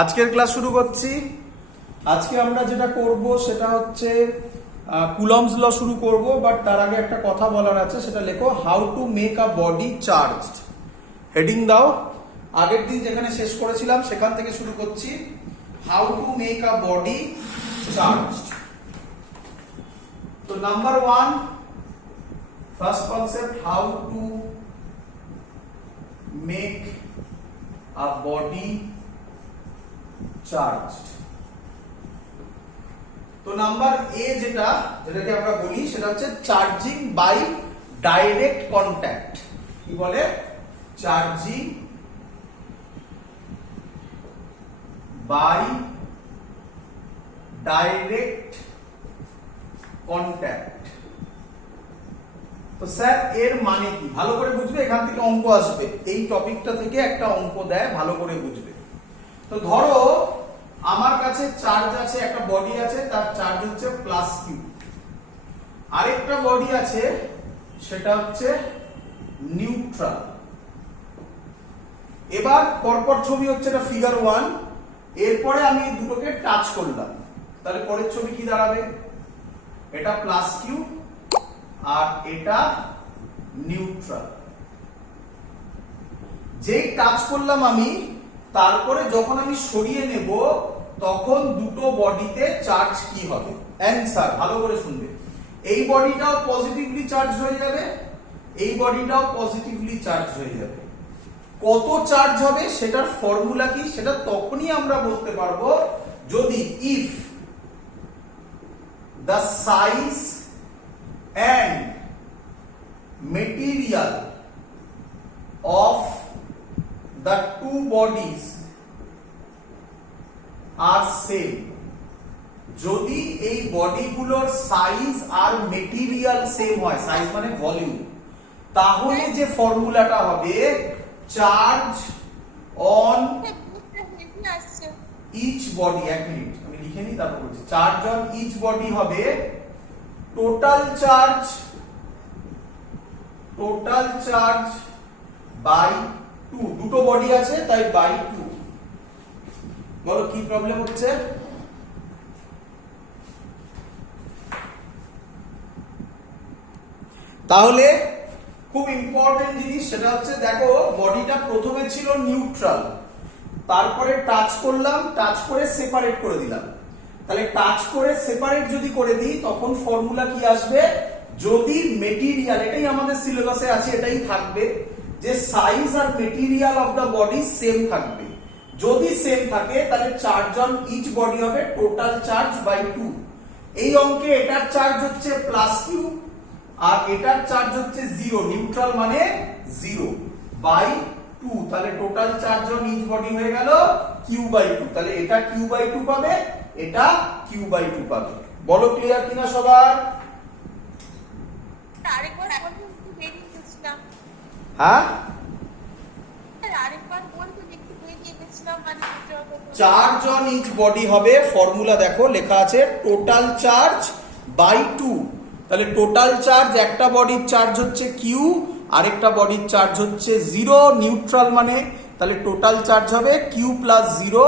আজকের ক্লাস শুরু করছি। আজকে আমরা যেটা করব সেটা হচ্ছে কুলম্বস ল শুরু করব, বাট তার আগে একটা কথা বলার আছে, সেটা লেখো how to make a body charged. Heading দাও। আগের দিন যেখানে শেষ করেছিলাম সেখান থেকে শুরু করছি। How to make a body charged. তো number 1, first concept, how to make a body charged. তো নাম্বার এ যেটাকে আমরা বলি সেটা হচ্ছে চার্জিং বাই ডাইরেক্ট কন্ট্যাক্ট। কি বলে? Charging by direct contact. তো স্যার এর মানে কি? ভালো করে বুঝবে, এখান থেকে অঙ্ক আসবে। এই টপিকটা থেকে একটা অঙ্ক দেয়, ভালো করে বুঝবে। তো ধরো আমার কাছে চার্জ আছে, একটা বডি আছে, তার চার্জ হচ্ছে প্লাস কিউ। আরেকটা বডি আছে সেটা হচ্ছে নিউট্রাল। এবার পরপর ছবি হচ্ছে, এটা ফিগার 1। এরপরে আমি এই দুটোকে টাচ করলাম, তাহলে পরের ছবি কি দাঁড়াবে? এটা প্লাস কিউ আর এটা নিউট্রাল। যেই টাচ করলাম আমি, তারপরে যখন আমি সরিয়ে নেব তখন দুটো বডিতে চার্জ কি হবে? অ্যান্সার ভালো করে শুনবে। এই বডিটাও পজিটিভলি চার্জ হয়ে যাবে, এই বডিটাও পজিটিভলি চার্জ হয়ে যাবে। কত চার্জ হবে সেটার ফর্মুলা কি? সেটা তখনই আমরা বলতে পারবো যদি if the size and material of the two bodies are same। যদি এই বডিগুলোর সাইজ আর মেটেরিয়াল সেম হয়, সাইজ মানে ভলিউম, তাহলে যে ফর্মুলাটা হবে চার্জ অন ইচ বডি। এক মিনিট আমি লিখে নিই, তারপর বলছি। চার্জ অন ইচ বডি হবে টোটাল চার্জ বাই 2। দুটো বডি আছে তাই বাই 2। বলো কি প্রবলেম হচ্ছে? তাহলে খুব ইম্পর্টেন্ট জিনিস সেটা হচ্ছে, দেখো বডিটা প্রথমে ছিল নিউট্রাল, তারপরে টাচ করলাম, টাচ করে সেপারেট করে দিলাম। তাহলে টাচ করে সেপারেট যদি করে দিই তখন ফর্মুলা কি আসবে? যদি মেটেরিয়াল, এটাই আমাদের সিলেবাসে আছে, এটাই থাকবে যে সাইজ আর material of the body same থাকবে। যদি সেম থাকে তাহলে চার্জ অন ইচ বডি হবে টোটাল চার্জ বাই 2। এই অঙ্কে এটার চার্জ হচ্ছে প্লাস কিউ আর এটার চার্জ হচ্ছে 0, নিউট্রাল মানে 0 বাই 2। তাহলে total charge on each body হয়ে গেল কিউ বাই 2। তাহলে এটা কিউ বাই 2 পাবে, এটা কিউ বাই 2 পাবে। বলো ক্লিয়ার কিনা সবার? হ্যাঁ, চার্জ অন ইচ বডি হবে, ফর্মুলা দেখো লেখা আছে টোটাল চার্জ বাই 2। তাহলে টোটাল চার্জ, একটা বডির চার্জ হচ্ছে কিউ, আরেকটা বডির চার্জ হচ্ছে 0, নিউট্রাল মানে, তাহলে টোটাল চার্জ হবে কিউ প্লাস 0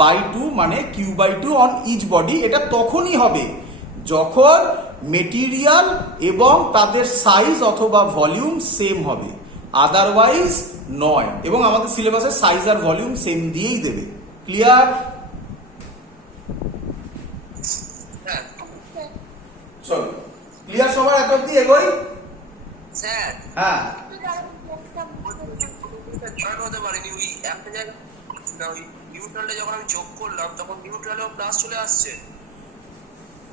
বাই 2 মানে Q by 2 on each body. এটা তখনই হবে যখন মেটেরিয়াল এবং তাদের সাইজ অথবা ভলিউম সেম হবে, আদারওয়াইজ নয়। এবং আমাদের সিলেবাসে সাইজ আর ভলিউম সেম দিয়েই দেবে। ক্লিয়ার? চলো ক্লিয়ার সবার? এত অব্দি এগোই স্যার? হ্যাঁ,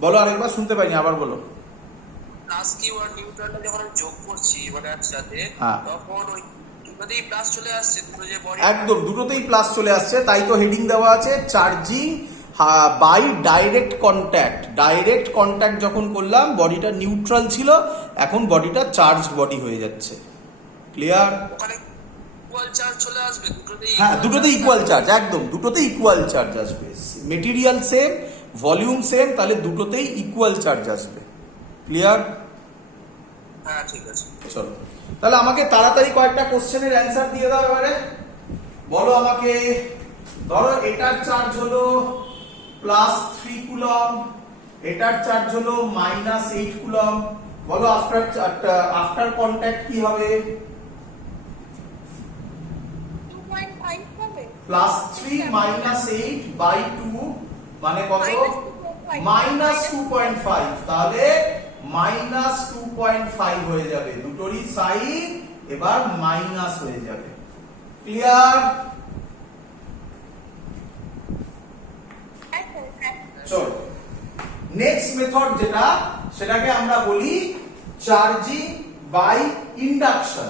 বলো আরেকবার, শুনতে পাইনি, আবার বলো। প্লাস কিউ আর নিউট্রালটা যখন আমি যোগ করছি মানে একসাথে, তখন ওই দুটোতেই প্লাস চলে আসছে, দুটো যে বডি একদম দুটোতেই প্লাস চলে আসছে। তাই তো হেডিং দেওয়া আছে charging by direct contact. Direct contact যখন করলাম, বডিটা নিউট্রাল ছিল, এখন বডিটা চার্জড বডি হয়ে যাচ্ছে। ক্লিয়ার? ওখানে ইকুয়াল চার্জ চলে আসবে দুটোতেই। হ্যাঁ, দুটোতেই ইকুয়াল চার্জ, একদম দুটোতেই ইকুয়াল চার্জ আসবে। মেটেরিয়াল সেম, ভলিউম সেম, তাহলে দুটোতেই ইকুয়াল চার্জ আসবে। ক্লিয়ার? হ্যাঁ ঠিক আছে। চলো তাহলে আমাকে তাড়াতাড়ি কয়েকটা কোশ্চেনের অ্যান্সার দিয়ে দাও এবারে। বলো আমাকে ধরো এটার চার্জ হলো +3 কুলম, এটার চার্জ হলো -8 কুলম। বলো আফটার কন্টাক্ট কি হবে? 2.5 হবে। +3 -8 বাই 2 মানে কত? -2.5। তাহলে -2.5 হয়ে যাবে, দুটোরই সাইন এবার মাইনাস হয়ে যাবে। ক্লিয়ার? চলো নেক্সট মেথড যেটা, সেটাকে আমরা বলি charging by induction.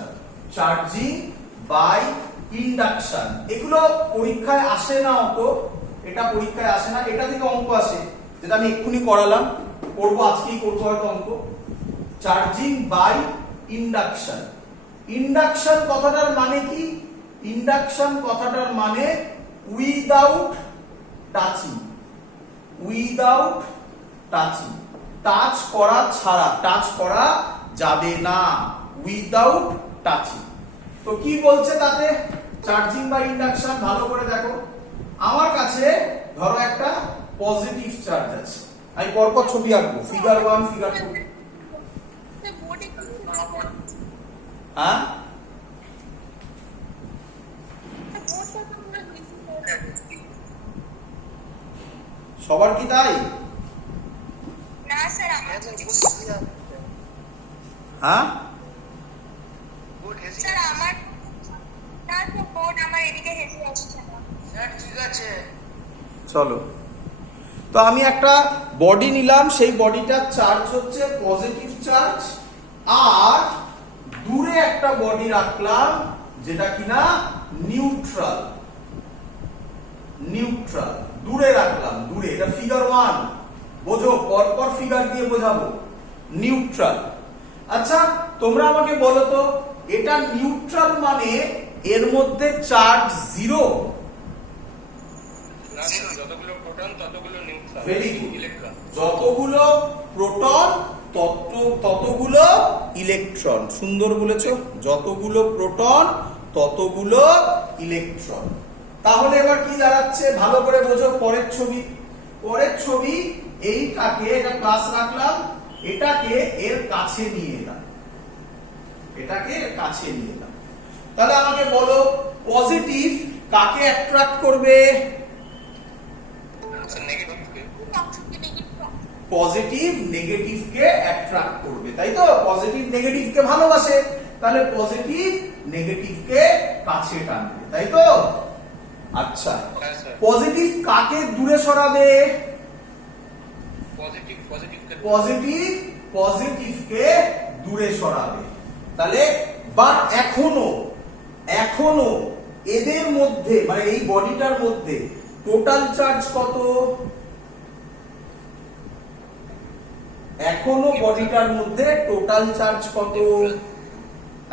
Charging by induction, এগুলো পরীক্ষায় আসে না অত, এটা পরীক্ষায় আসে না, এটা থেকে অঙ্ক আসে, যেটা আমি এক্ষুনি করালাম, করবো আজকেই করবো হয়তো অঙ্ক। Charging by induction. ইন্ডাকশন কথাটার মানে কি? ইন্ডাকশন কথাটার মানে without touching. Without touching, touch করা ছাড়া, টাচ করা যাবে না, উইদাউট টাচিং। তো কি বলছে তাতে চার্জিং বা ইন্ডাকশন? ভালো করে দেখো, আমার কাছে ধরো একটা পজিটিভ চার্জ আছে, আমি পরপর ছবি আঁকবো, ফিগার 1 ফিগার 2। হ্যাঁ সবার কি তাই? না স্যার, আমার হ্যাঁ স্যার আমার না তো বোর্ড আমার এদিকে হেসে আসছে না। স্যার ঠিক আছে। চলো, তো আমি একটা বডি নিলাম, সেই বডিটার চার্জ হচ্ছে পজিটিভ চার্জ, আর দূরে একটা বডি রাখলাম যেটা কিনা নিউট্রাল। নিউট্রাল দূরে রাখলাম, দূরে, এটা ফিগার 1, বোঝো, পরপর ফিগার দিয়ে বোঝাবো। নিউট্রাল। আচ্ছা তোমরা আমাকে বলো তো, এটা নিউট্রাল মানে এর মধ্যে চার্জ 0? যতগুলো প্রোটন ততগুলো নিউট্রন। Very good. ইলেকট্রন। যতগুলো প্রোটন ততগুলো ইলেকট্রন। সুন্দর বলেছো, যতগুলো প্রোটন ততগুলো ইলেকট্রন। তাহলে এবার কি দাঁড়াচ্ছে ভালো করে বোঝো, পরের ছবি। পরের ছবি, এইটাকে, এটা প্লাস রাখলাম, এটাকে এর কাছে নিয়ে এলাম, এটাকে এর কাছে নিয়ে এলাম। তাহলে আমাকে বলো পজিটিভ কাকে অ্যাট্রাক্ট করবে? পজিটিভ নেগেটিভকে অ্যাট্রাক্ট করবে, তাই তো? পজিটিভ নেগেটিভকে ভালোবাসে, তাহলে পজিটিভ নেগেটিভকে কাছে টানবে, তাই তো? আচ্ছা, পজিটিভ কাকে দূরে সরাবে? পজিটিভ পজিটিভকে দূরে সরাবে। তাহলে বাট এখনো এদের মধ্যে, মানে এই বডিটার মধ্যে টোটাল চার্জ কত? এখনো বডিটার মধ্যে টোটাল চার্জ কত?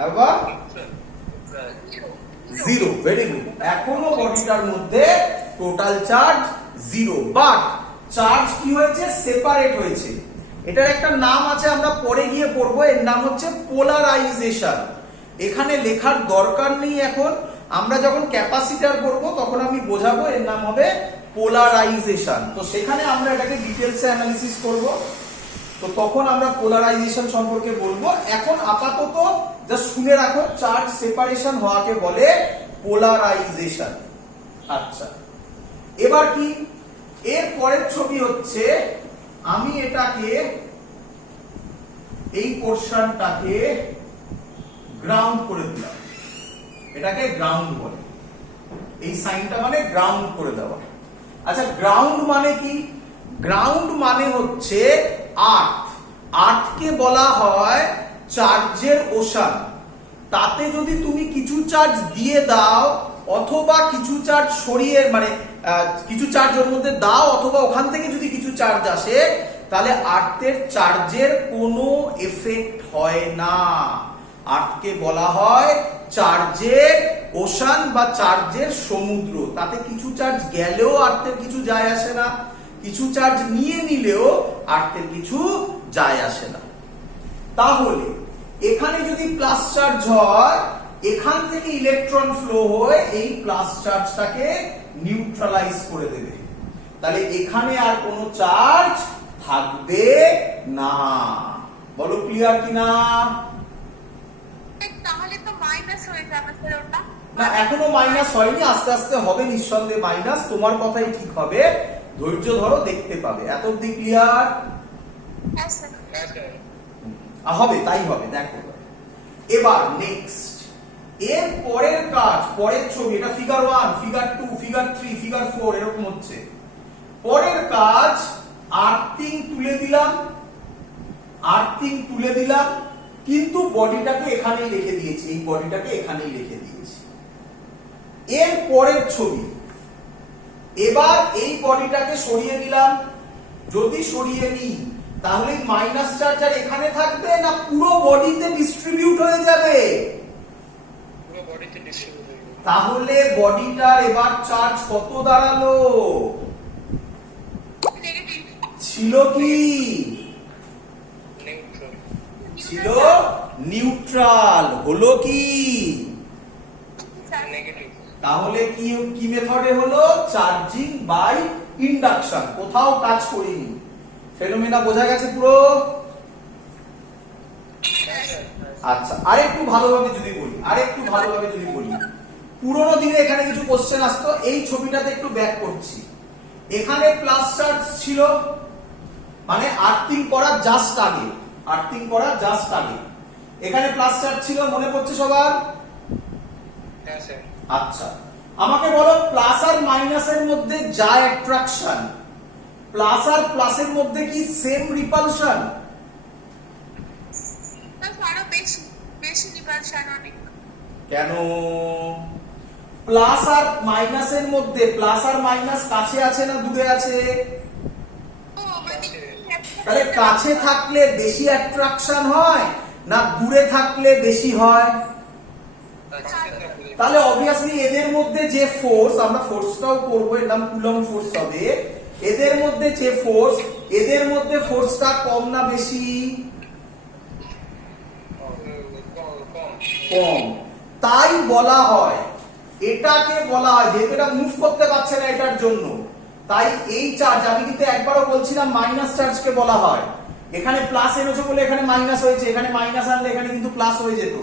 এবার 0। Very good. এখনো বডিটার মধ্যে টোটাল চার্জ 0, বাট চার্জ কি হয়েছে? সেপারেট হয়েছে। এটার একটা নাম আছে, আমরা পরে গিয়ে পড়বো, এর নাম হচ্ছে পোলারাইজেশন। এখানে লেখার দরকার নেই এখন, আমরা যখন ক্যাপাসিটর করবো তখন আমি বোঝাবো, এর নাম হবে পোলারাইজেশন। তো সেখানে আমরা এটাকে ডিটেলসে অ্যানালিসিস করব, তো তখন আমরা পোলারাইজেশন সম্পর্কে বলবো। এখন আপাতত জাস্ট শুনে রাখো, চার্জ সেপারেশন হওয়াকে বলে পোলারাইজেশন। আচ্ছা, এবার কি? এর পরের ছবি হচ্ছে, আমি এটাকে, এই পোরশনটাকে গ্রাউন্ড করে দিলাম, এটাকে গ্রাউন্ড বলে, এই সাইনটা মানে গ্রাউন্ড করে দেওয়া। আচ্ছা, গ্রাউন্ড মানে কি? গ্রাউন্ড মানে হচ্ছে আর্থ। আর্থকে বলা হয় চার্জের ওশান। তাতে যদি তুমি কিছু চার্জ দিয়ে দাও অথবা কিছু চার্জ সরিয়ে, মানে কিছু চার্জ ওর মধ্যে দাও অথবা ওখান থেকে যদি কিছু চার্জ আসে, তাহলে আর্থের চার্জের কোনো এফেক্ট হয় না। আর্থকে বলা হয় চার্জের ওশান বা চার্জের সমুদ্র। তাতে কিছু চার্জ গেলেও আর্থের কিছু যায় আসে না, কিছু চার্জ নিয়ে নিলেও আর্থের কিছু যায় আসে না। তাহলে এখানে যদি প্লাস চার্জ হয়, এখান থেকে ইলেকট্রন ফ্লো হয়ে এই প্লাস চার্জটাকে নিউট্রালাইজ করে দেবে। তাহলে এখানে আর কোনো চার্জ থাকবে না। বলো ক্লিয়ার কিনা? তাহলে তো মাইনাস হয়ে যাবে স্যার ওটা। না, এখনো মাইনাস হয়নি, আস্তে আস্তে হবে নিঃসন্দেহে মাইনাস। তোমার কথাই ঠিক হবে, ধৈর্য ধরো, দেখতে পাবে। এত অব্দি ক্লিয়ার? হ্যাঁ স্যার। হ্যাঁ স্যার। হবে, তাই হবে, দেখো। এবার নেক্সট, এর পরের কাজ, পরের ছবি, এটা ফিগার 1, ফিগার 2, ফিগার 3, ফিগার 4 এরকম হচ্ছে। পরের কাজ, আর্থিং তুলে দিলাম, আর্থিং তুলে দিলাম, কিন্তু বডিটাকে এখানেই রেখে দিয়েছি, এই বডিটাকে এখানেই রেখে দিয়েছি। এর পরের ছবি, এবার এই বডিটাকে সরিয়ে দিলাম। যদি সরিয়ে নিই তাহলে মাইনাস চার্জ আর এখানে থাকবে না পুরো বডিতে ডিস্ট্রিবিউট হয়ে যাবে? পুরো বডিতে ডিস্ট্রিবিউট হয়ে যাবে। তাহলে বডিটার এবার চার্জ কত দাঁড়ালো? নেগেটিভ। ছিল কি? নিউট্রাল। ছিল নিউট্রাল। হলো কি? নেগেটিভ। তাহলে কি কি মেথডে হলো? Charging by induction. কোথাও কাজ করিনি। ফেনোমেনা বোঝা গেছে পুরো? আচ্ছা, আরেকটু ভালোভাবে যদি বলি, আরেকটু ভালোভাবে যদি বলি, পুরোনো দিনে এখানে কিছু কোশ্চেন আসতো। এই ছবিটাতে একটু ব্যাক করছি। এখানে প্লাস চার্জ ছিল, মানে আর্থিং করার জাস্ট আগে, আর্থিং করার জাস্ট আগে এখানে প্লাস চার্জ ছিল, মনে পড়ছে সবার? হ্যাঁ স্যার। আচ্ছা, আমাকে বলো প্লাস আর মাইনাসের মধ্যে যা অ্যাট্রাকশন, প্লাস আর প্লাসের মধ্যে কি সেম রিপালশন? আরো বেশি বেশি রিপালশন অনেক। কেন? প্লাস আর মাইনাসের মধ্যে, প্লাস আর মাইনাস কাছে আছে না দূরে আছে? ও মানে তাহলে কাছে থাকলে বেশি অ্যাট্রাকশন হয় না দূরে থাকলে বেশি হয়? তাহলে অবভিয়াসলি এদের মধ্যে যে ফোর্স, আমরা ফোর্সটাও করবো, এর নাম কুলম্ব ফোর্স হবে। এদের মধ্যে যে ফোর্স, এদের মধ্যে ফোর্সটা কম না বেশি? কম। তাই বলা হয়, এটাকে বলা হয়, যেহেতু এটা মুভ করতে পারছে না এটার জন্য, তাই এই চার্জ, আমি কিন্তু একবারও বলছিলাম মাইনাস চার্জকে বলা হয়। এখানে প্লাস এনেছো বলে এখানে মাইনাস হয়েছে, এখানে মাইনাস আনলে এখানে কিন্তু প্লাস হয়ে যেত।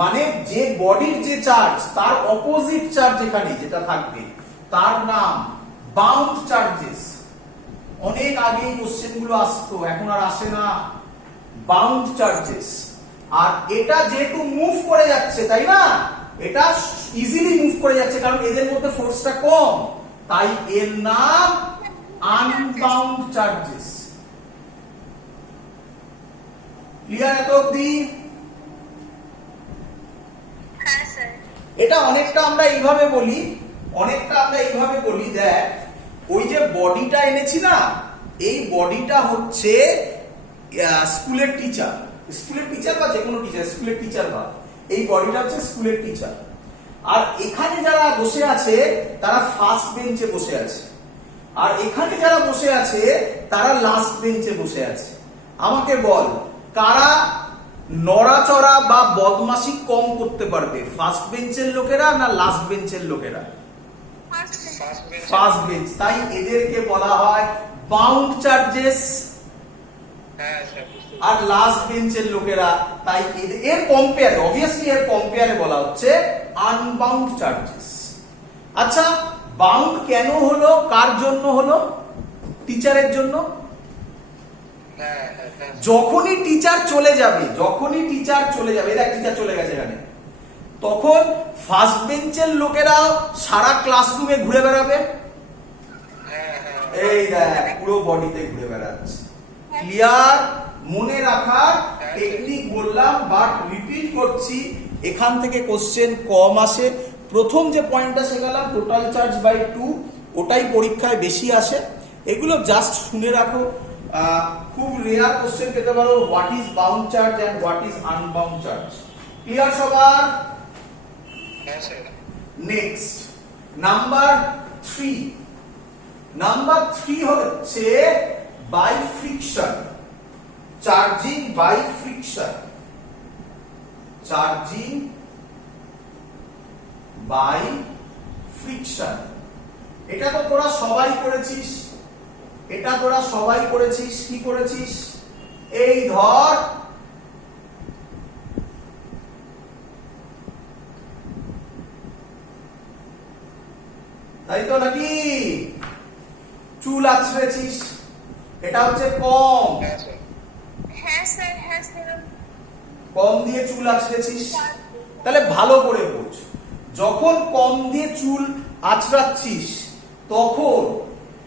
মানে যে বডির যে চার্জ, তার অপোজিট চার্জ এখানে যেটা থাকবে, তার নাম বাউন্ড চার্জেস। অনেক আগে এই কোশ্চেন গুলো আসতো, এখন আর আসে না। Bound charges. আর এটা যেহেতু মুভ করে যাচ্ছে, তাই না, এটা ইজিলি মুভ করে যাচ্ছে কারণ এদের মধ্যে ফোর্সটা কম, তাই এর নাম আনবাউন্ড চার্জেস। ক্লিয়ার এত অবধি? হ্যাঁ স্যার। এটা অনেকটা আমরা এইভাবে বলি, অনেকটা আমরা এইভাবে বলি, দেখ ওই যে বডিটা এনেছি না, এই বডিটা হচ্ছে স্কুলের টিচার, স্কুলের টিচার বা যে কোনো টিচার, স্কুলের টিচার বা এই বডিটা হচ্ছে স্কুলের টিচার। আর এখানে যারা বসে আছে তারা ফার্স্ট বেঞ্চে বসে আছে, আর এখানে যারা বসে আছে তারা লাস্ট বেঞ্চে বসে আছে। আমাকে বল, কারা নড়াচড়া বা বদমাশি কম করতে পারবে, ফার্স্ট বেঞ্চের লোকেরা না লাস্ট বেঞ্চের লোকেরা? First bench. তাই এদেরকে বলা হয় বাউন্ড চার্জেস। আর লাস্ট বেঞ্চের লোকেরা, তাই এর কম্পেয়ারে, অবভিয়াসলি এর কম্পেয়ারে বলা হচ্ছে আনবাউন্ড চার্জেস। আচ্ছা, বাউন্ড কেন হলো, কার জন্য হলো? টিচারের জন্য। যখনই টিচার চলে যাবে, যখনই টিচার চলে যাবে, দেখ টিচার চলে গেছে এখানে, তখন ফার্স্ট বেঞ্চের লোকেরা সারা ক্লাসরুমে ঘুরে বেড়াবে। এই দেখ পুরো বডিতে ঘুরে বেড়াচ্ছে। ক্লিয়ার? মনে রাখার টেকনিক বললাম, বাট রিপিট করছি, এখান থেকে কোশ্চেন কম আসে। প্রথম যে পয়েন্টটা শেখালাম টোটাল চার্জ বাই 2, ওটাই পরীক্ষায় বেশি আসে। এগুলো জাস্ট শুনে রাখো, খুব রেয়ার কোশ্চেন পেতে পারো, what is bound charge and what is unbound charge. Clear সবার? Next number 3। নাম্বার 3 হচ্ছে by friction, charging by friction, charging by friction. এটা তো তোরা সবাই করেছিস, এটা তোরা সবাই করেছিস। কি করেছিস? এই ধর তাই তো নাকি? চুল আছড়েছিস, এটা হচ্ছে কম। হ্যাঁ স্যার, হ্যাঁ স্যার। কম দিয়ে চুল আছড়েছিস, তাহলে ভালো করে বোঝ। যখন কম দিয়ে চুল আছড়াচ্ছিস তখন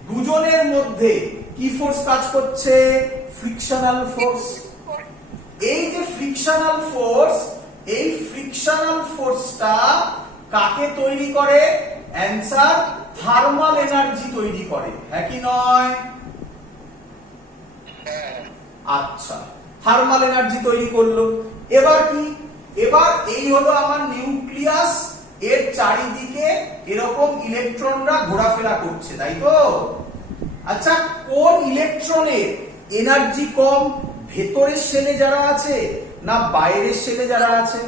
দুজনের মধ্যে কি ফোর্স কাজ করছে? Frictional force. এই যে ফ্রিকশনাল ফোর্স, এই ফ্রিকশনাল ফোর্সটা কাকে তৈরি করে? অ্যান্সার, থার্মাল এনার্জি তৈরি করে। হ্যাঁ কি নয়? আচ্ছা, থার্মাল এনার্জি তৈরি করলো। এবার কি? এবার এই হলো আমার নিউক্লিয়াস, এর চারিদিকে এরকম ইলেকট্রনরা ঘোরাফেরা করছে, তাই তো? আচ্ছা, কোন ইলেকট্রনের এনার্জি কম? ভেতরের শেলে যারা আছে না বাইরের শেলে যারা আছে?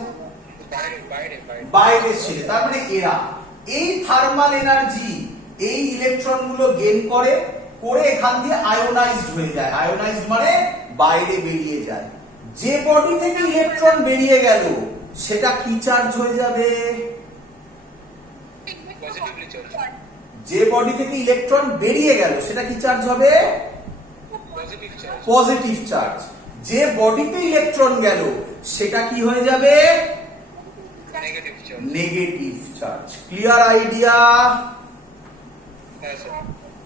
বাইরের শেলে, তার মানে এরা। এই থার্মাল এনার্জি এই ইলেকট্রনগুলো গেইন করে, করে এখান দিয়ে আয়োনাইজড হয়ে যায়। আয়োনাইজড মানে বাইরে বেরিয়ে যায়। যে বডি থেকে ইলেকট্রন বেরিয়ে গেল সেটা কি চার্জ হয়ে যাবে? যে বডি থেকে ইলেকট্রন বেরিয়ে গেল সেটা কি চার্জ হবে? Positive charge. যে বডিতে ইলেকট্রন গেল সেটা কি হয়ে যাবে? Negative charge. Clear idea?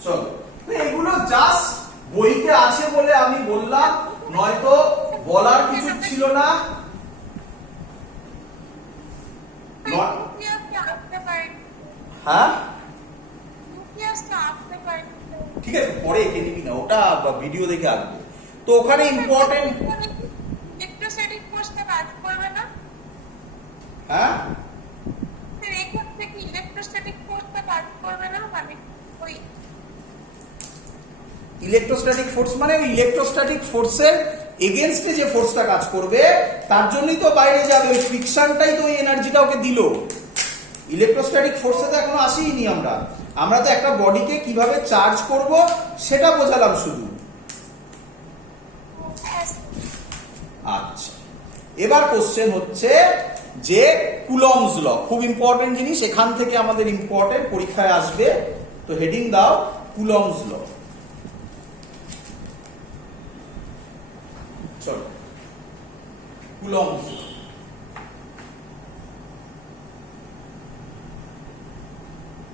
চলো, এগুলো জাস্ট বইতে আছে বলে আমি বললাম, নয়তো বলার কিছু ছিল না। হ্যাঁ ঠিক আছে, পরে এঁকে নিবি না, ওটা ভিডিও দেখে আসবে। তো ওখানে ইম্পর্টেন্ট। ইলেকট্রোস্ট্যাটিক ফোর্সটা কাজ করবে না? হ্যাঁ, স্যার এখান থেকে ইলেকট্রোস্ট্যাটিক ফোর্সটা কাজ করবে না, মানে ওই ইলেকট্রোস্ট্যাটিক ফোর্স মানে ওই ইলেকট্রোস্ট্যাটিক ফোর্সের এগেইনস্টে যে ফোর্সটা কাজ করবে তার জন্যই তো বাইরে যাবে। ওই ফ্রিকশনটাই তো ওই এনার্জিটা ওকে দিল। ইলেকট্রোস্ট্যাটিক ফোর্সে তো এখনো আসিনি আমরা। আমরা তো একটা বডিকে কিভাবে চার্জ করব সেটা বোঝালাম শুধু। আচ্ছা, এবার কোশ্চেন হচ্ছে যে কুলম্বস ল, খুব ইম্পর্টেন্ট জিনিস, এখান থেকে আমাদের ইম্পর্টেন্ট পরীক্ষায় আসবে। তো হেডিং দাও কুলম্বস ল। চলো, কুলম্বস ল।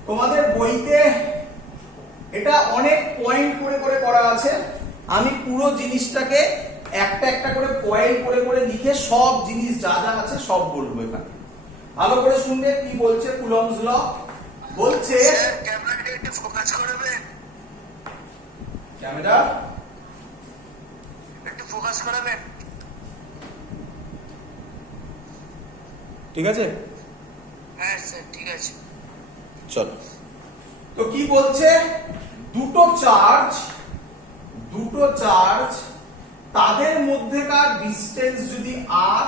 তোমাদের বইতে এটা অনেক পয়েন্ট করে করে করা আছে। আমি পুরো জিনিসটাকে একটা একটা করে পয়েন্ট করে করে লিখে সব জিনিস যা যা আছে সব বলবো এখানে। ভালো করে শুনবে কি বলছে কুলম্বস ল। বলছে ক্যামেরাটা একটু ফোকাস করবেন, ক্যামেরা একটু ফোকাস করাবেন। ঠিক আছে? হ্যাঁ স্যার, ঠিক আছে। চলো, তো কি বলছে? দুটো চার্জ তাদের মধ্যেকার ডিসটেন্স যদি r,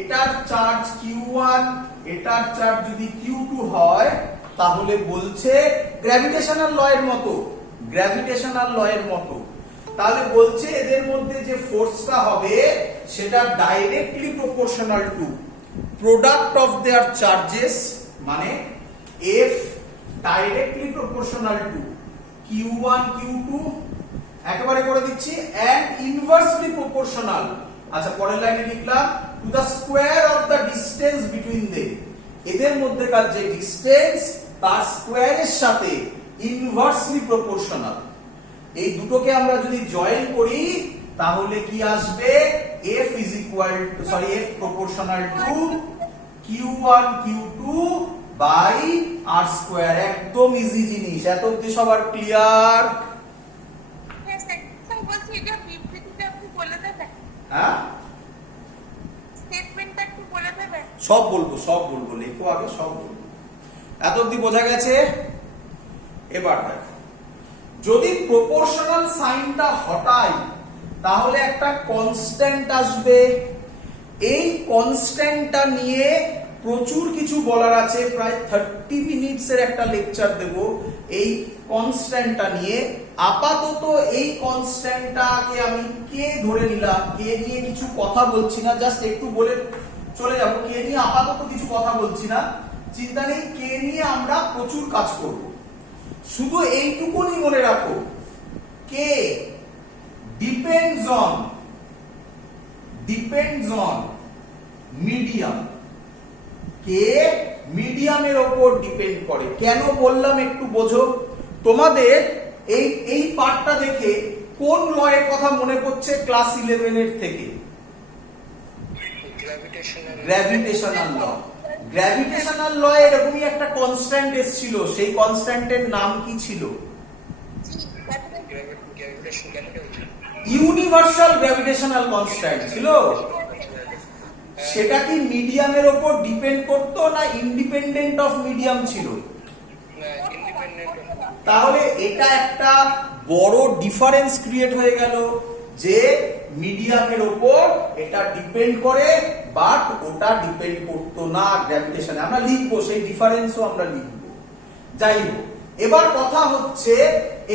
এটার চার্জ q1, এটার চার্জ যদি q2 হয়, তাহলে বলছে গ্র্যাভিটেশনাল ল এর মতো, গ্র্যাভিটেশনাল ল এর মতো। তাহলে বলছে এদের মধ্যে যে ফোর্সটা হবে সেটা directly proportional to product of their charges, মানে F directly proportional to q1 q2, একেবারে করে দিচ্ছি, and inversely proportional, আচ্ছা পরের লাইনে লিখলাম, to the square of the distance between them, এদের মধ্যেকার যে ডিসটেন্স তার স্কয়ারের সাথে ইনভার্সলি প্রপোর্শনাল। এই দুটোকে আমরা যদি জয়েন করি তাহলে কি আসবে? F proportional to q1 q2 by r square. একদম ইজি জিনিস, এত অবধি সবার ক্লিয়ার? হ্যাঁ স্যার। স্যার বলছি এটা বিবৃতিটা একটু বলে দেবেন? হ্যাঁ, স্টেটমেন্টটা একটু বলে দেবেন? সব বলবো, লেখো আগে, সব বলবো। এত অবধি বোঝা গেছে? এবার দেখো, যদি প্রপোর্শনাল সাইনটা হটাই তাহলে একটা কনস্ট্যান্ট আসবে। এই কনস্ট্যান্টটা নিয়ে প্রচুর কিছু বলার আছে, প্রায় 30 মিনিটসের একটা লেকচার দেব এই কনস্ট্যান্টটা নিয়ে। আপাতত এই কনস্ট্যান্টটাকে আমি কে ধরে নিলাম, কে নিয়ে কিছু কথা বলছি না, জাস্ট একটু বলে চলে যাব। কে নিয়ে আপাতত কিছু কথা বলছি না, চিন্তা নেই, কে নিয়ে আমরা প্রচুর কাজ করব। শুধু এইটুকুনি মনে রাখো, কে ডিপেন্ডস অন মিডিয়াম, কে মিডিয়ামের ওপর ডিপেন্ড করে। কেন বললাম একটু বোঝো। তোমাদের এই পার্টটা দেখে কোন ল এর কথা মনে পড়ছে ক্লাস 11 এর থেকে? গ্র্যাভিটেশনাল ল। গ্র্যাভিটেশনাল ল এরকমই একটা কনস্ট্যান্ট এসেছিল, সেই কনস্ট্যান্টের নাম কি ছিল? ইউনিভার্সাল গ্র্যাভিটেশনাল কনস্ট্যান্ট ছিল। সেটা কি মিডিয়ামের উপর ডিপেন্ড করতো না ইন্ডিপেন্ডেন্ট অফ মিডিয়াম ছিল? তাহলে এটা একটা বড় ডিফারেন্স ক্রিয়েট হয়ে গেল যে মিডিয়ামের উপর এটা ডিপেন্ড করে, বাট ওটা ডিপেন্ড করতো না গ্র্যাভিটেশনে। আমরা লিখবো, সেই ডিফারেন্সও আমরা লিখবো। যাই হোক, এবার কথা হচ্ছে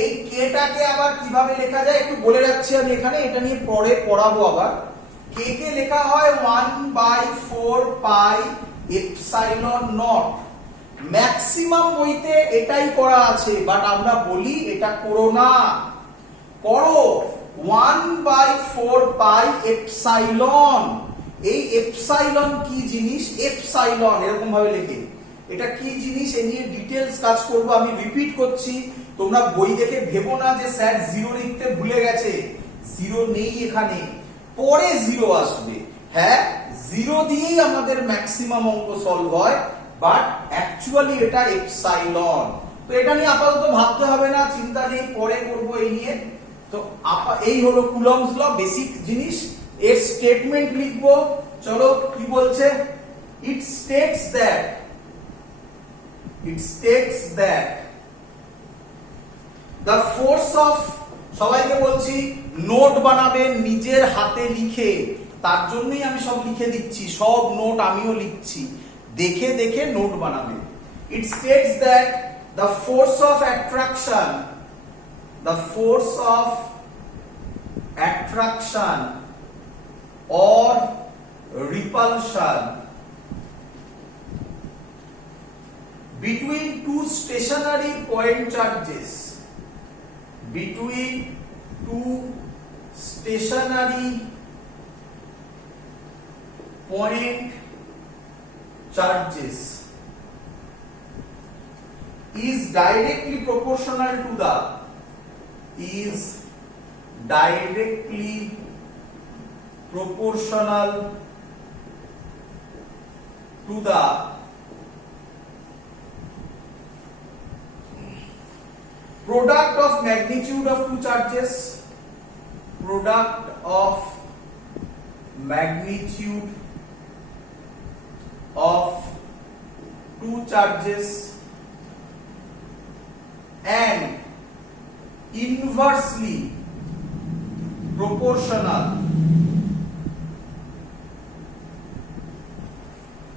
এই কেটাকে আবার কিভাবে লেখা যায় একটু বলে রাখছি আমি এখানে, এটা নিয়ে পরে পড়াবো আবার। কে কে লেখা হয় 1/4 পাই এপসাইলন নট। ম্যাক্সিমাম বইতে এটাই করা আছে, বাট আমরা বলি এটা করো না, করো 1/4 পাই এপসাইলন। এই এপসাইলন কি জিনিস? এপসাইলন এরকম ভাবে লেখে। এটা কি জিনিস এ নিয়ে ডিটেইলস কাজ করব। আমি রিপিট করছি, তোমরা বই দেখে ভেবো না যে স্যার জিরো লিখতে ভুলে গেছে। জিরো নেই এখানে, পরে জিরো আসবে। হ্যাঁ, জিরো দিয়েই আমাদের ম্যাক্সিমাম অঙ্ক সলভ হয়, বাট অ্যাকচুয়ালি এটা এপসাইলন। তো এটা নিয়ে আপাতত ভাবতে হবে না, চিন্তা নেই, পরে করব এই নিয়ে। তো এই হলো কুলম্বস ল, বেসিক জিনিস। এর স্টেটমেন্ট লিখবো, চলো কি বলছে। It states that the force of, সবাইকে বলছি নোট বানাবেন নিজের হাতে লিখে, তার জন্যই আমি সব লিখে দিচ্ছি, সব নোট আমিও লিখছি, দেখে দেখে নোট বানাবেন। It states that the force of attraction or repulsion between two stationary point charges, is directly proportional to the product of magnitude of two charges, and inversely proportional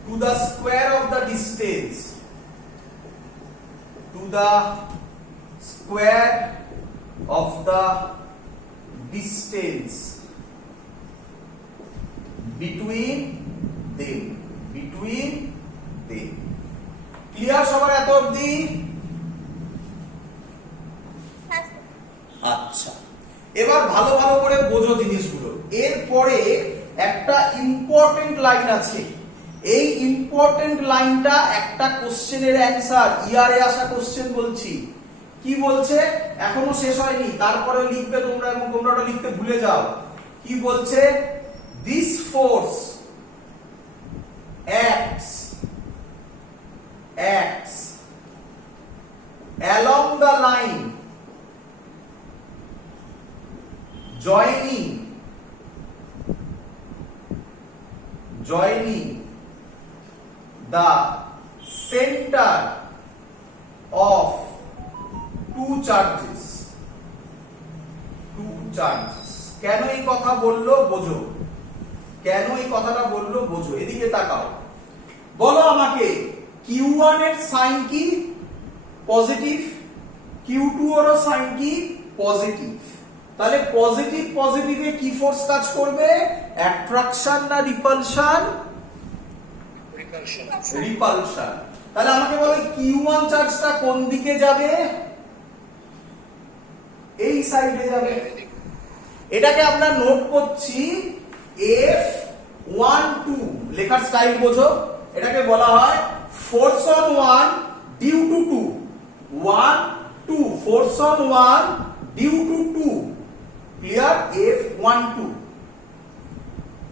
to the square of the distance, between them. Clear সবার এত অবধি? আচ্ছা, এবার ভালো ভালো করে বোঝো জিনিসগুলো। এরপরে একটা ইম্পর্টেন্ট লাইন আছে, এই ইম্পর্টেন্ট লাইনটা একটা কোশ্চেনের অ্যান্সার, ইয়ারে আসা কোশ্চেন বলছি। কি বলছে এখনো শেষ হয়নি, তারপরে লিখবে তোমরা, এবং তোমরা ওটা লিখতে ভুলে যাও। কি বলছে? This force acts along the line joining the center of two charges. কেন এই কথা বললো বোঝো, কেন এই কথাটা বললো বোঝো। এদিকে তাকাও, বলো আমাকে Q1 এর সাইন কি? পজিটিভ। Q2 এরও সাইন কি? পজিটিভ। তাহলে পজিটিভ পজিটিভে কি ফোর্স কাজ করবে? অ্যাট্রাকশন না রিপালশন? রিপালশন। তাহলে আমাকে বলো Q1 চার্জটা কোন দিকে যাবে? এই সাইডে যাবে। এটাকে আমরা নোট করছি F12, লেখার স্টাইল বোঝো। এটাকে বলা হয় force on 1 due to 2। 1 2 force on 1 due to 2। Clear? F12।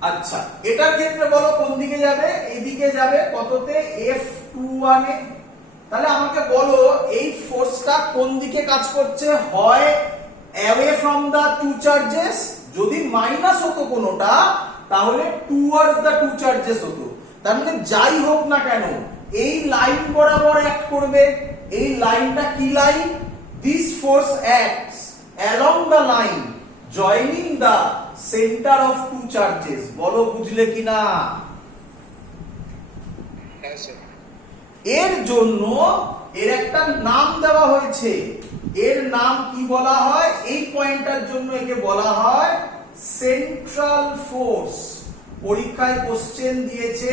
আচ্ছা, এটার ক্ষেত্রে বলো কোন দিকে যাবে? এইদিকে যাবে। কততে? F21 এ। তাহলে আমাকে বলো এই ফোর্সটা কোন দিকে কাজ করছে? হয় away from the two charges, যদি মাইনাস হতো কোনোটা তাহলে towards the two charges হতো। তার মানে যাই হোক না কেন এই লাইন বরাবর অ্যাক্ট করবে। এই লাইনটা কি line? this force acts along the line joining the center of two charges। বলো বুঝলে কিনা? এর জন্য এর একটা নাম দেওয়া হয়েছে। এর নাম কি বলা হয়? এই পয়েন্টটার জন্য একে বলা হয় সেন্ট্রাল ফোর্স। পরীক্ষায় কোশ্চেন দিয়েছে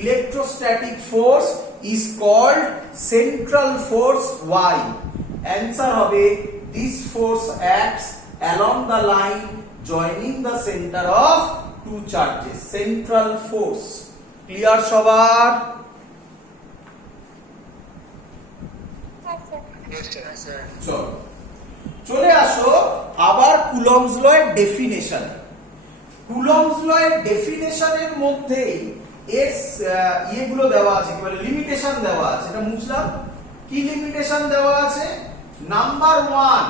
electrostatic force is called central force. Why? Answer হবে this force acts along the line joining the center of two charges, central force। Clear সবার? চলে আসো আবার কুলম্বস ল এর ডেফিনেশন। কুলম্বস ল এর ডেফিনেশনের মধ্যে এর ইয়েগুলো দেওয়া আছে, কি বলে, লিমিটেশন দেওয়া আছে। এটা বুঝলাম। কি লিমিটেশন দেওয়া আছে? Number 1,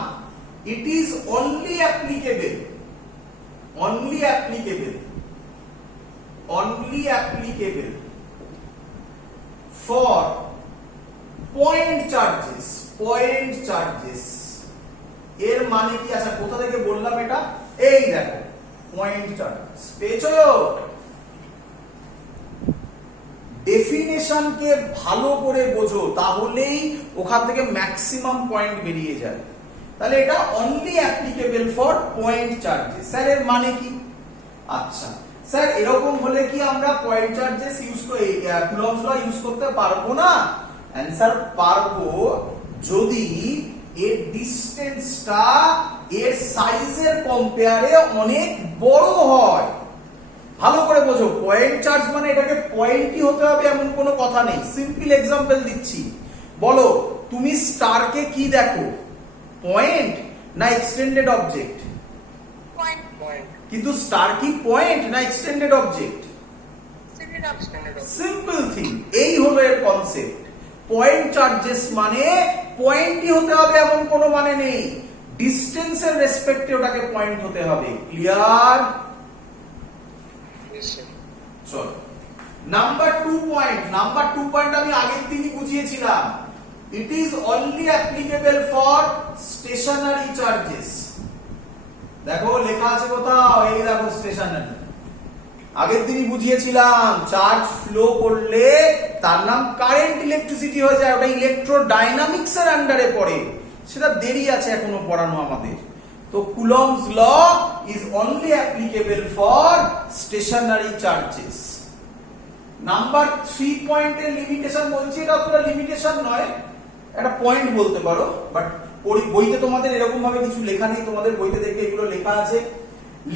it is only applicable for point charges। এর মানে কি? আচ্ছা, কোথা থেকে বললাম এটা? এই দেখো, পয়েন্ট চার্জেস পেয়েছো? ডেফিনেশনকে ভালো করে বোঝো, তাহলেই ওখান থেকে ম্যাক্সিমাম পয়েন্ট বেরিয়ে যায়। তাহলে এটা only applicable for point charges. Sir এর মানে কি? আচ্ছা স্যার, এরকম হলে কি আমরা পয়েন্ট চার্জেস ইউজ করে কুলম্বস ল ইউজ করতে পারবো না? অ্যান্সার পারবো, যদি এর ডিসটেন্সটা এর সাইজের কম্পেয়ারে অনেক বড় হয়। ভালো করে বোঝো, পয়েন্ট চার্জ মানে এটাকে পয়েন্টই হতে হবে এমন কোনো কথা নেই। সিম্পল এক্সাম্পল দিচ্ছি। বলো তুমি স্টারকে কি দেখো? পয়েন্ট না এক্সটেন্ডেড অবজেক্ট? পয়েন্ট। কিন্তু স্টার কি পয়েন্ট না এক্সটেন্ডেড অবজেক্ট? Simple thing. এই হলো এর কনসেপ্ট। পয়েন্ট চার্জেস মানে পয়েন্টই হতে হবে এমন কোনো মানে নেই। ডিসটেন্সের রেসপেক্টে ওটাকে পয়েন্ট হতে হবে। ক্লিয়ার? চল নাম্বার 2 পয়েন্ট। নাম্বার 2 পয়েন্ট আমি আগের দিনই বুঝিয়েছিলাম। It is only applicable for stationary charges. দেখো লেখা আছে কোথাও? এই দেখো, স্টেশনারি। আগের দিনই বুঝিয়েছিলাম চার্জ ফ্লো করলে তার নাম কারেন্ট ইলেকট্রিসিটি হয়ে যায়। ওটা ইলেকট্রোডাইনামিক্স এর আন্ডারে পড়ে। সেটা দেরি আছে এখনো পড়ানো আমাদের। তো Coulomb's law is only applicable for stationary charges. Number 3 পয়েন্টের লিমিটেশন বলছি। এটা অতটা লিমিটেশন নয়, একটা পয়েন্ট বলতে পারো, বাট বইতে তোমাদের এরকম ভাবে কিছু লেখা নেই। তোমাদের বইতে দেখবে এগুলো লেখা আছে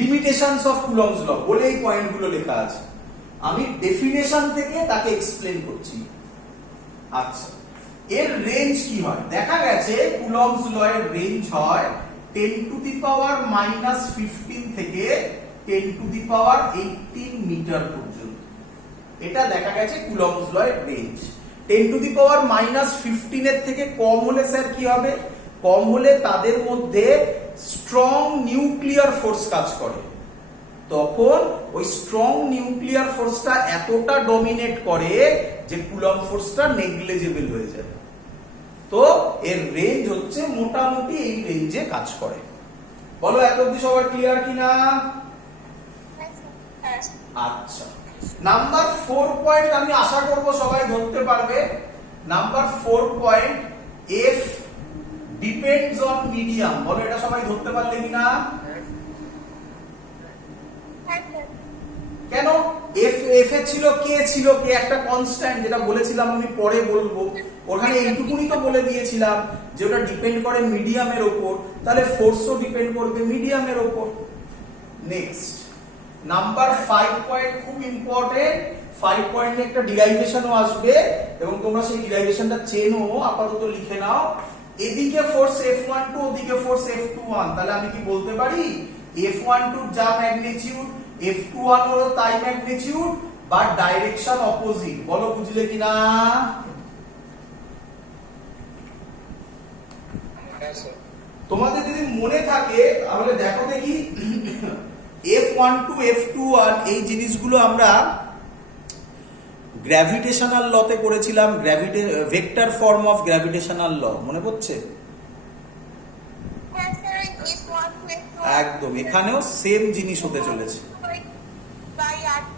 লিমিটেশনস অফ কুলম্বস ল বলে এই পয়েন্টগুলো লেখা আছে। আমি ডেফিনেশন থেকে তাকে এক্সপ্লেন করছি। আচ্ছা, এর রেঞ্জ কি হয়? দেখা গেছে কুলম্বস ল এর রেঞ্জ হয় 10⁻⁻15 থেকে 10⁻18 মিটার পর্যন্ত। এটা দেখা গেছে কুলম্বস ল এর রেঞ্জ। 10⁻⁻15 এর থেকে কম হলে স্যার কি হবে? কম হলে তাদের মধ্যে স্ট্রং নিউক্লিয়ার ফোর্স কাজ করে। তখন ওই স্ট্রং নিউক্লিয়ার ফোর্সটা এতটা ডমিনেট করে যে কুলম্ব ফোর্সটা নেগলিজেবল হয়ে যায়। তো এর রেঞ্জ হচ্ছে মোটামুটি এই রেঞ্জে কাজ করে। বলো এত অবধি সবার ক্লিয়ার কিনা? হ্যাঁ। আচ্ছা নাম্বার 4 পয়েন্ট আমি আশা করব সবাই ধরতে পারবে। Number 4 point, F depends on medium. বলো এটা সবাই ধরতে পারলে কিনা? হ্যাঁ স্যার। কেন? এফ এফ এ ছিল কে, ছিল কে একটা কনস্ট্যান্ট, যেটা বলেছিলাম আমি পরে বলবো। ওখানে এইটুকুনি তো বলে দিয়েছিলাম যে ওটা ডিপেন্ড করে মিডিয়ামের উপর, তাহলে ফোর্সও ডিপেন্ড করবে মিডিয়ামের উপর। নেক্সট নাম্বার 5 পয়েন্ট খুব ইম্পর্টেন্ট। 5 পয়েন্টে একটা ডিরাইভেশনও আসবে এবং তোমরা সেই ডিরাইভেশনটা চেনো, আপাতত লিখে নাও। এদিকে ফোর্স F12, ওদিকে ফোর্স F21, তাহলে আমি কি বলতে পারি F12 যা ম্যাগনিটিউড F21 হলো তাই ম্যাগনিটিউড, বা ডাইরেকশন অপোজিট। বলো বুঝলে কিনা? হ্যাঁ স্যার। তোমাদের যদি মনে থাকে তাহলে দেখো দেখি F12 F21 এই জিনিসগুলো আমরা গ্র্যাভিটেশনাল লতে করেছিলাম, ভেক্টর ফর্ম অফ গ্র্যাভিটেশনাল ল, মনে পড়ছে? হ্যাঁ স্যার, ওই S1 to S2 একদম, এখানেও সেম জিনিস হতে চলেছে। বাই R2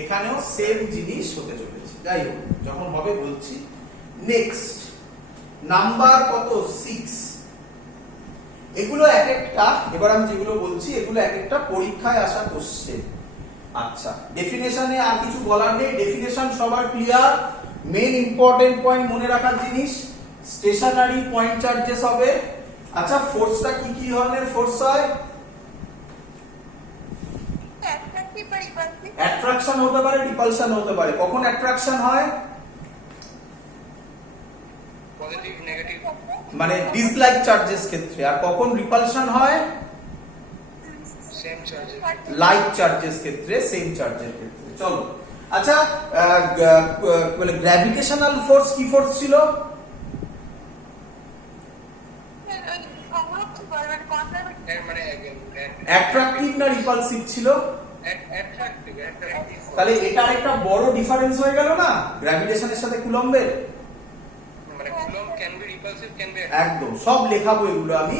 এখানেও সেম জিনিস হতে চলেছে। যাই হোক, যখন হবে বলছি। নেক্সট নাম্বার কত? 6। এগুলো এক একটা, এবার আমি যেগুলো বলছি এগুলো এক একটা পরীক্ষায় আসা কোশ্চেন। আচ্ছা, ডেফিনেশনে আর কিছু বলার নেই, ডেফিনেশন সবার ক্লিয়ার। মেন ইম্পর্টেন্ট পয়েন্ট মনে রাখার জিনিস, স্টেশনারি পয়েন্ট চার্জেস হবে। আচ্ছা, ফোর্সটা কি কি ধরনের ফোর্স হয়? অ্যাট্রাকটিভ বা রিপালসিভ। অ্যাট্রাকশন হতে পারে, রিপালশন হতে পারে। কখন অ্যাট্রাকশন হয়? পজিটিভ নেগেটিভ মানে ডিসলাইক চার্জেস ক্ষেত্রে। আর কখন রিপালশন হয়? Same charges. লাইক চার্জেস ক্ষেত্রে, সেম চার্জের ক্ষেত্রে। চলো, আচ্ছা, গ্র্যাভিটেশনাল ফোর্স কি ফোর্স ছিল? মানে অ্যাট্রাকটিভ না রিপালসিভ ছিল? অ্যাট্রাকটিভ। তাহলে এটার একটা বড় ডিফারেন্স হয়ে গেল না গ্র্যাভিটেশনের সাথে কুলম্বের। মানে coulomb can be repulsive, can be একদম, সব লেখাবো এগুলো আমি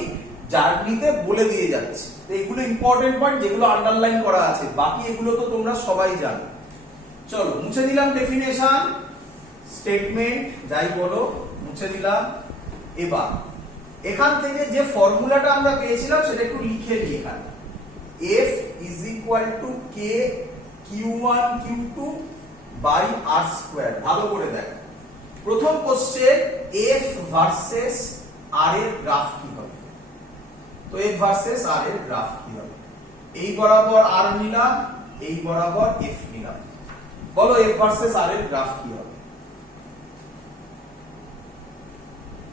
জার্নিতে বলে দিয়ে যাচ্ছি। তো এগুলো ইম্পর্টেন্ট পয়েন্ট যেগুলো আন্ডারলাইন করা আছে, বাকি এগুলো তো তোমরা সবাই জানো। চলো, মুছে দিলাম ডেফিনেশন, স্টেটমেন্ট যাই বলো মুছে দিলাম। এবার এখান থেকে যে ফর্মুলাটা আমরা পেয়েছিলাম সেটা একটু লিখে দিই এখানে। F is equal to K Q1 Q2 by R square। ভালো করে দেখো, প্রথম কোশ্চেন F ভার্সেস R এর গ্রাফ কি হবে? তো F ভার্সেস R এর গ্রাফ কি হবে? এই বরাবর R নিলাম, এই বরাবর F নিলাম। বলো F ভার্সেস R এর গ্রাফ কি হবে?